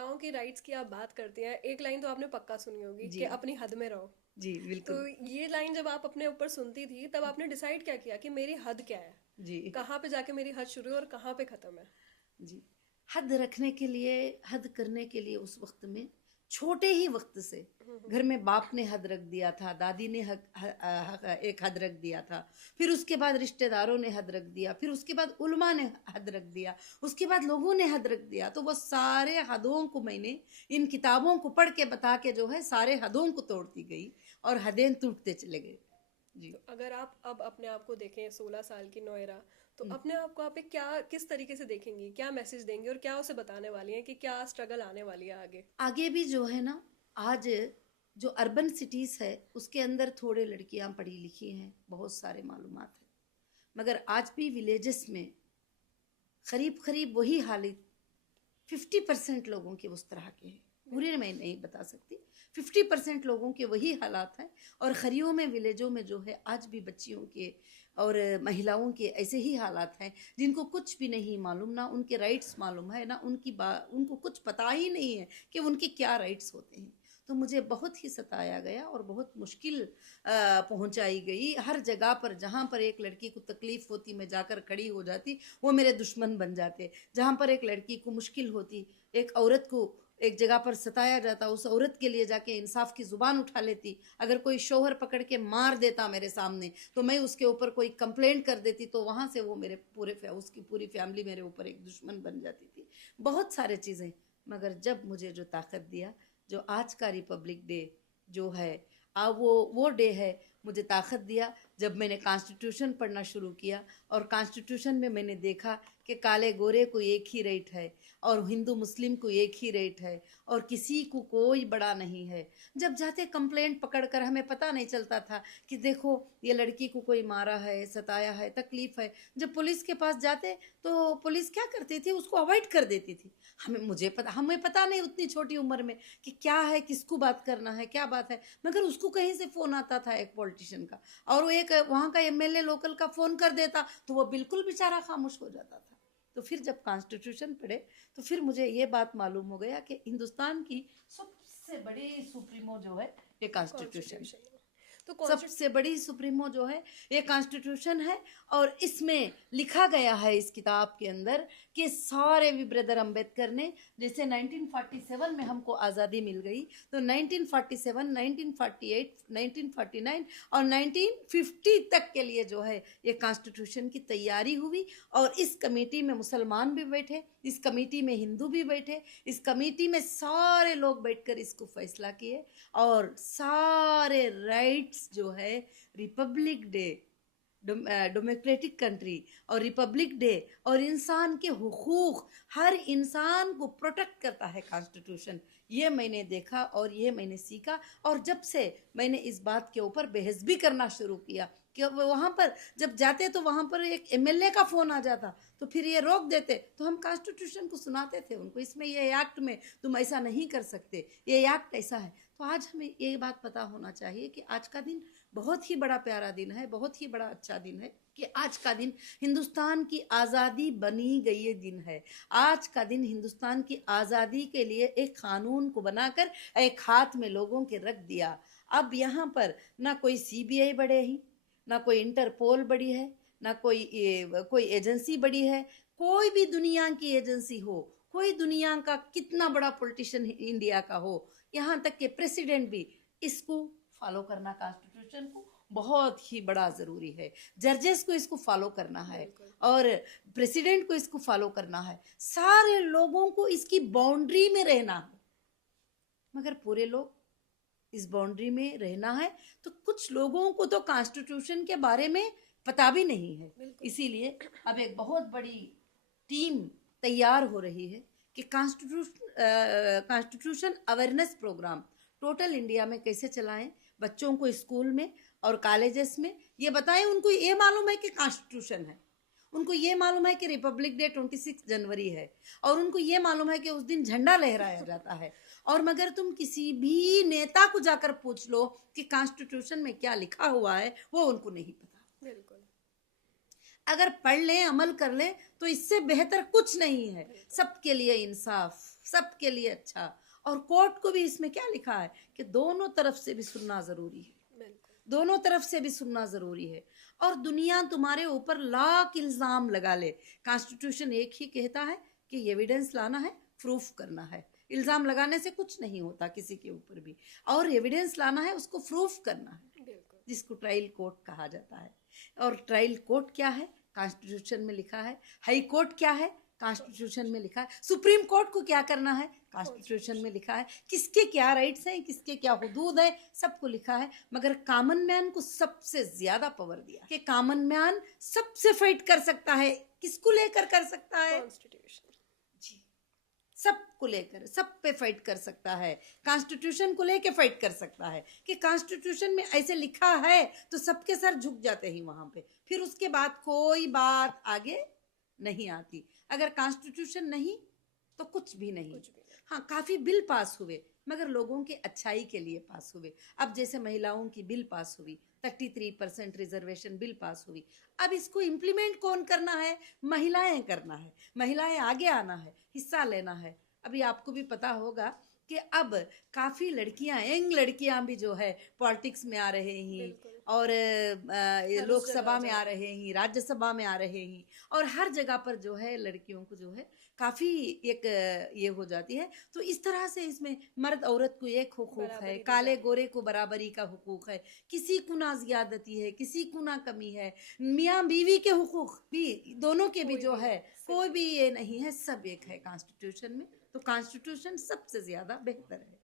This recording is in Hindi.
महिलाओं की राइट्स की आप बात करती हैं, एक लाइन तो आपने पक्का सुनी होगी जी कि अपनी हद में रहो। जी तो बिल्कुल। ये लाइन जब आप अपने ऊपर सुनती थी तब आपने डिसाइड क्या किया कि मेरी हद क्या है, जी कहाँ पे जाके मेरी हद शुरू है और कहाँ पे खत्म है? जी। हद रखने के लिए, हद करने के लिए उस वक्त में छोटे ही वक्त से घर में बाप ने हद रख दिया था, दादी ने एक हद रख दिया था, फिर उसके बाद रिश्तेदारों ने हद रख दिया, फिर उसके बाद उल्मा ने हद रख दिया, उसके बाद लोगों ने हद रख दिया। तो वो सारे हदों को मैंने इन किताबों को पढ़ के बता के जो है सारे हदों को तोड़ती गई और हदें टूटते चले गए। जी। तो अगर आप अब अपने आप को देखें 16 साल की नोएरा, तो अपने आप को आप एक क्या किस तरीके से देखेंगी, क्या मैसेज देंगी और क्या उसे बताने वाली हैं कि क्या स्ट्रगल आने वाली है आगे? आगे भी जो है ना, आज जो अर्बन सिटीज है उसके अंदर थोड़े लड़कियां पढ़ी लिखी हैं, बहुत सारे मालूमात है, मगर आज भी विलेजेस में करीब करीब वही हालत 50% लोगों के उस तरह के हैं। पूरे मैं नहीं बता सकती, 50% लोगों के वही हालात हैं। और खरियों में, विलेजों में जो है आज भी बच्चियों के और महिलाओं के ऐसे ही हालात हैं जिनको कुछ भी नहीं मालूम, ना उनके राइट्स मालूम है, ना उनको कुछ पता ही नहीं है कि उनके क्या राइट्स होते हैं। तो मुझे बहुत ही सताया गया और बहुत मुश्किल पहुंचाई गई। हर जगह पर जहाँ पर एक लड़की को तकलीफ होती मैं जाकर खड़ी हो जाती, वो मेरे दुश्मन बन जाते। जहाँ पर एक लड़की को मुश्किल होती, एक औरत को एक जगह पर सताया जाता, उस औरत के लिए जाके इंसाफ की जुबान उठा लेती। अगर कोई शोहर पकड़ के मार देता मेरे सामने तो मैं उसके ऊपर कोई कंप्लेंट कर देती, तो वहां से वो मेरे उसकी पूरी फैमिली मेरे ऊपर एक दुश्मन बन जाती थी। बहुत सारे चीज़ें। मगर जब मुझे जो ताकत दिया, जो आज का रिपब्लिक डे जो है, वो डे है, मुझे ताकत दिया जब मैंने कॉन्स्टिट्यूशन पढ़ना शुरू किया। और कॉन्स्टिट्यूशन में मैंने देखा कि काले गोरे को एक ही रेट है और हिंदू मुस्लिम को एक ही रेट है और किसी को कोई बड़ा नहीं है। जब जाते कंप्लेंट पकड़कर, हमें पता नहीं चलता था कि देखो ये लड़की को कोई मारा है, सताया है, तकलीफ है। जब पुलिस के पास जाते तो पुलिस क्या करती थी, उसको अवॉइड कर देती थी। हमें पता नहीं उतनी छोटी उम्र में कि क्या है, किसको बात करना है, क्या बात है। मगर उसको कहीं से फोन आता था एक पॉलिटिशियन का, और वो एक वहाँ का एमएलए लोकल का फोन कर देता तो वो बिल्कुल बेचारा खामोश हो जाता था। तो फिर जब कॉन्स्टिट्यूशन पढ़े तो फिर मुझे ये बात मालूम हो गया कि हिंदुस्तान की सबसे बड़ी सुप्रीमो जो है ये कॉन्स्टिट्यूशन, कॉन्स्टिट्यूशन। तो कॉन्स्टिट्यूशन। सबसे बड़ी सुप्रीमो जो है ये कॉन्स्टिट्यूशन है। और इसमें लिखा गया है इस किताब के अंदर कि सारे भी ब्रदर अम्बेडकर ने, जैसे 1947 में हमको आज़ादी मिल गई, तो 1947, 1948, 1949 और 1950 तक के लिए जो है ये कॉन्स्टिट्यूशन की तैयारी हुई। और इस कमेटी में मुसलमान भी बैठे, इस कमेटी में हिंदू भी बैठे, इस कमेटी में सारे लोग बैठकर इसको फैसला किए। और सारे राइट्स जो है, रिपब्लिक डे, डेमोक्रेटिक कंट्री और रिपब्लिक डे और इंसान के हुकूक, हर इंसान को प्रोटेक्ट करता है कॉन्स्टिट्यूशन। ये मैंने देखा और ये मैंने सीखा। और जब से मैंने इस बात के ऊपर बहस भी करना शुरू किया कि वहाँ पर जब जाते तो वहाँ पर एक एमएलए का फ़ोन आ जाता तो फिर ये रोक देते, तो हम कॉन्स्टिट्यूशन को सुनाते थे उनको, इसमें ये एक्ट में तुम ऐसा नहीं कर सकते, ये एक्ट ऐसा है। तो आज हमें ये बात पता होना चाहिए कि आज का दिन बहुत ही बड़ा प्यारा दिन है, बहुत ही बड़ा अच्छा दिन है कि आज का दिन हिंदुस्तान की आज़ादी बनी गई ये दिन है। आज का दिन हिंदुस्तान की आज़ादी के लिए एक कानून को बनाकर एक हाथ में लोगों के रख दिया। अब यहाँ पर ना कोई सीबीआई बड़े ही, ना कोई इंटरपोल बड़ी है, ना कोई एजेंसी बड़ी है। कोई भी दुनिया की एजेंसी हो, कोई दुनिया का कितना बड़ा पॉलिटिशियन इंडिया का हो, यहाँ तक के प्रेसिडेंट भी इसको फॉलो करना, कॉन्स्टिट्यूशन को बहुत ही बड़ा ज़रूरी है। जजेस को इसको फॉलो करना है और प्रेसिडेंट को इसको फॉलो करना है। सारे लोगों को इसकी बाउंड्री में रहना है। मगर पूरे लोग इस बाउंड्री में रहना है तो कुछ लोगों को तो कॉन्स्टिट्यूशन के बारे में पता भी नहीं है। इसीलिए अब एक बहुत बड़ी टीम तैयार हो रही है कि constitution awareness program total India में कैसे चलाएं, बच्चों को स्कूल में और कॉलेजेस में ये बताएं। उनको ये मालूम है कि कॉन्स्टिट्यूशन है, उनको ये मालूम है कि रिपब्लिक डे 26 जनवरी है, और उनको ये मालूम है कि उस दिन झंडा लहराया जाता है। और मगर तुम किसी भी नेता को जाकर पूछ लो कि कॉन्स्टिट्यूशन में क्या लिखा हुआ है, वो उनको नहीं पता। बिल्कुल। अगर पढ़ लें, अमल कर लें तो इससे बेहतर कुछ नहीं है। सबके लिए इंसाफ, सबके लिए अच्छा। और कोर्ट को भी इसमें क्या लिखा है कि दोनों तरफ से भी सुनना जरूरी है, बिल्कुल। दोनों तरफ से भी सुनना जरूरी है। और दुनिया तुम्हारे ऊपर लाख इल्जाम लगा ले, कॉन्स्टिट्यूशन एक ही कहता है कि एविडेंस लाना है, प्रूफ करना है। इल्जाम लगाने से कुछ नहीं होता किसी के ऊपर भी, और एविडेंस लाना है, उसको प्रूफ करना है, बिल्कुल। जिसको ट्रायल कोर्ट कहा जाता है। और ट्रायल कोर्ट क्या है, कॉन्स्टिट्यूशन में लिखा है। हाई कोर्ट क्या है, कॉन्स्टिट्यूशन में लिखा है। सुप्रीम कोर्ट को क्या करना है, कॉन्स्टिट्यूशन में लिखा है। किसके क्या राइट्स हैं, किसके क्या हुदूद है, सबको लिखा है। मगर कॉमन मैन को सबसे ज्यादा पावर दिया कि कॉमन मैन सबसे फाइट कर सकता है। किसको लेकर कर सकता है, कॉन्स्टिट्यूशन। जी, सबको लेकर, सब पे फाइट कर सकता है। कॉन्स्टिट्यूशन को लेकर फाइट कर सकता है कि कॉन्स्टिट्यूशन में ऐसे लिखा है, तो सबके सर झुक जाते हैं वहां पे। फिर उसके बाद कोई बात आगे नहीं आती। अगर कॉन्स्टिट्यूशन नहीं तो कुछ भी नहीं। कुछ भी नहीं। हाँ, काफी बिल पास हुए, मगर लोगों के अच्छाई के लिए पास हुए। अब जैसे महिलाओं की बिल पास हुई, 33% रिजर्वेशन बिल पास हुई। अब इसको इम्प्लीमेंट कौन करना है, महिलाएं करना है। महिलाएं आगे आना है, हिस्सा लेना है। अभी आपको भी पता होगा कि अब काफी लड़कियां, यंग लड़कियां भी जो है पॉलिटिक्स में आ रहे हैं, बिल्कुल। और हर लोकसभा जगह में जा आ रहे हैं, राज्यसभा में आ रहे हैं, और हर जगह पर जो है लड़कियों को जो है काफी एक ये हो जाती है। तो इस तरह से इसमें मर्द औरत को एक हुकूक है, बराबरी दी काले जाती गोरे को बराबरी का हुकूक है। किसी को ना ज्यादती है, किसी को ना कमी है। मियाँ बीवी के हुकूक भी, दोनों के भी कोई जो भी है, नहीं, कोई भी ये नहीं है, सब एक है कॉन्स्टिट्यूशन में। तो कॉन्स्टिट्यूशन सबसे ज्यादा बेहतर है।